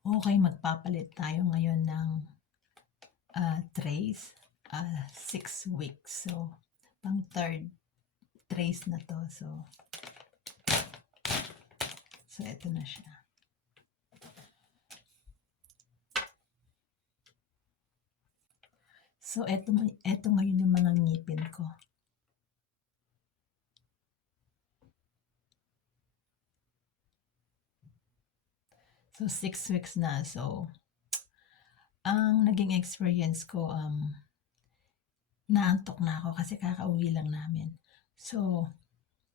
Okay, magpapalit tayo ngayon ng trays. 6 weeks. So, pang third trays na to. So ito na siya. So, ito ngayon yung mga ngipin ko. So, 6 weeks na. So, ang naging experience ko, naantok na ako kasi kakauwi lang namin. So,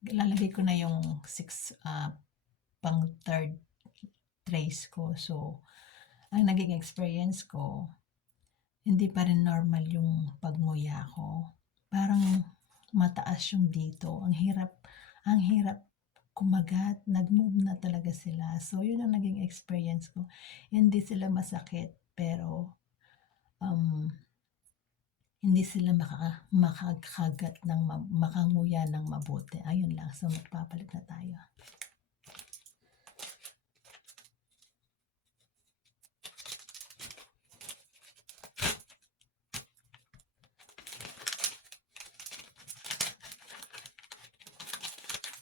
lalagay ko na yung 6 pang third trays ko. So, ang naging experience ko, hindi pa rin normal yung pagmuya ko. Parang mataas yung dito. Ang hirap kumagat. Nag-move na talaga sila. So, yun ang naging experience ko. Hindi sila masakit, pero hindi sila makakagat ng makanguya ng mabuti. Ayun lang. So, magpapalit na tayo.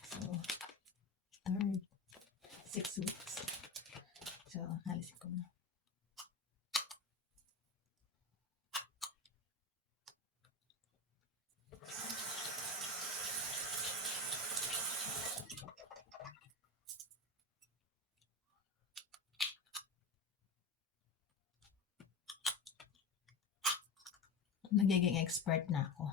So, third, 6 weeks. So, alisin ko na. Nagiging expert na ako.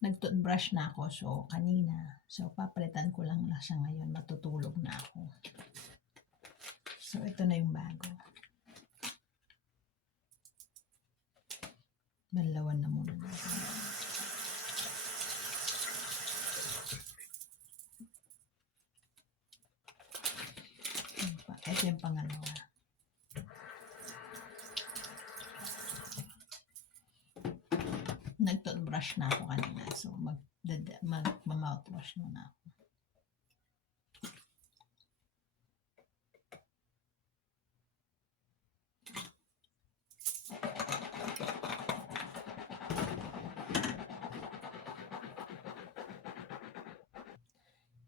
Nag-toothbrush na ako, so kanina. So, papalitan ko lang siya ngayon. Matutulog na ako. So, ito na yung bago. Banlawan na muna natin. Ito yung pangalawa. Nag-toothbrush na ako kanina. So, mag-mouthwash muna ako.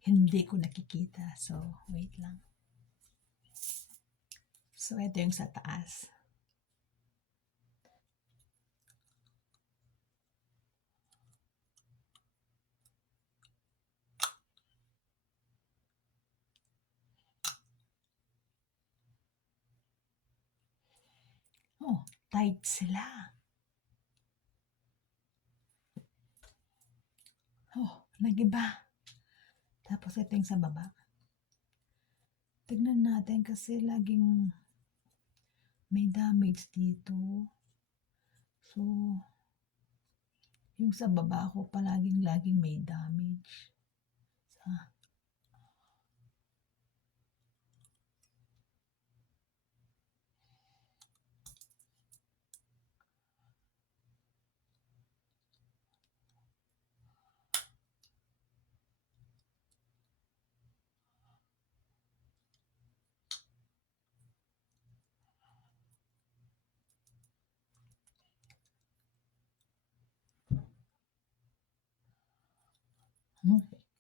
Hindi ko nakikita. So, wait lang. So, ito yung sa taas. Oh, tight sila. Oh, nag-iba. Tapos ito yung sa baba. Tignan natin kasi laging may damage dito. So, yung sa baba ko laging may damage.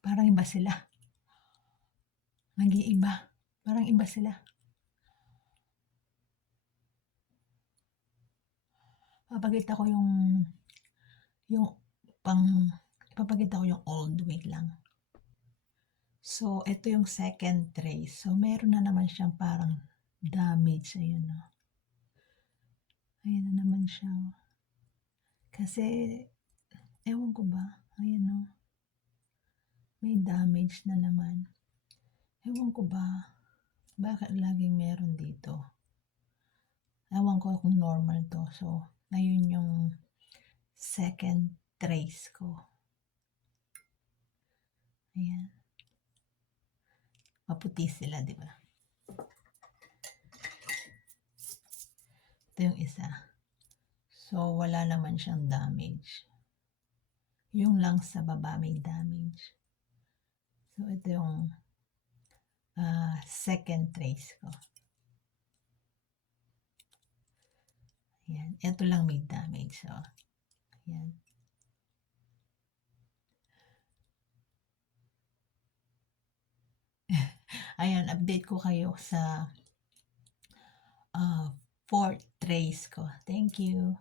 Parang iba sila. Nag-iiba. Parang iba sila. Papakita ko yung ipapakita ko yung old. Wait lang. So, ito yung second tray. So, meron na naman siyang parang damage. Ayun na. Ayan na naman siya. Kasi, ewan ko ba? Ayan o. May damage na naman. Ewan ko ba? Bakit laging meron dito? Ewan ko kung normal to. So, ngayon yung second trace ko. Ayan. Maputi sila, di ba? Ito yung isa. So, wala naman siyang damage. Yung lang sa baba may damage. So, ito yung second trace ko. Ayan. Ito lang may damage. So, ayan. Ayan, update ko kayo sa fourth trace ko. Thank you.